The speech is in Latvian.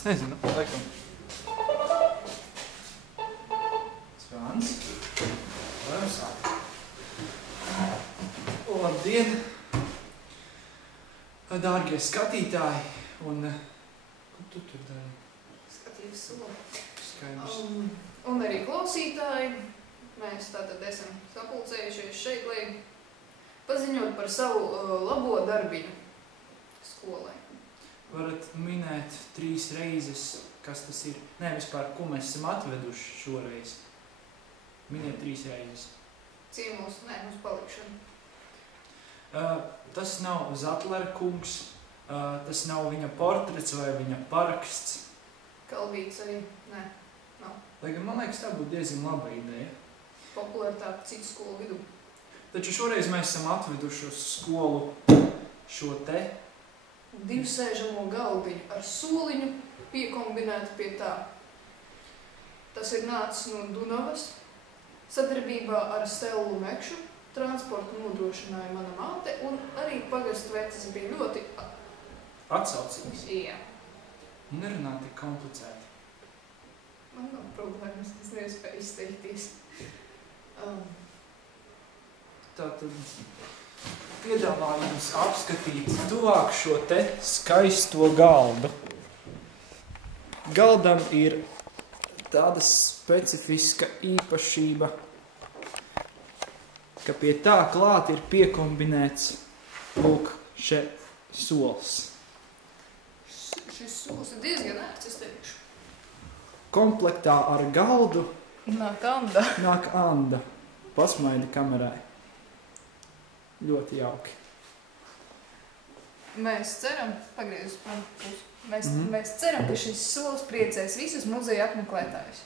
Es nezinu, laikam. Svans. Varam sākt. Labdien, dārgie skatītāji, un ko tu tur dari? Skatījos soli. Skaidrs. Un arī klausītāji. Mēs tātad esam sapulcējušies šeit, lai paziņot par savu labo darbiņu skolai. Varat minēt 3 reizes, kas tas ir? Nē, vispār, ko mēs esam atveduši šoreiz. Miniet 3 reizes. Ciemos, nē, uz palikšanu. Tas nav Zatlera kungs, tas nav viņa portrets vai viņa paraksts. Kalvīts arī, nē, nav. Lai gan man liekas, tā būtu diezgan laba ideja. Populārtāk citu skolu vidū. Taču šoreiz mēs esam atveduši uz skolu šo te. 2 sēžamo galdiņu ar soliņu piekombinēti pie tā. Tas ir nācis no Dunavas. Sadarbībā ar Stellu Mekšu transportu nodrošināja mana māte, un arī pagastu vecis bija ļoti Atsaucīgs. Jā. Nerunā tik komplicēti. Man nav problēmas, es nespēju izteikties. Tātad piedāvāju jums apskatīt tuvāk šo te skaisto galdu. Galdam ir tāda specifiska īpašība, ka pie tā klāt ir piekombinēts lūk šeit sols. Šis sols ir diezgan ērts, es teikšu. Komplektā ar galdu Nāk Anda. nāk Anda. Pasmaidi kamerai. Ļoti jauki. Mēs ceram, pagriez uz pusi. Mēs ceram, ka šis sols priecēs visus muzeja apmeklētājus.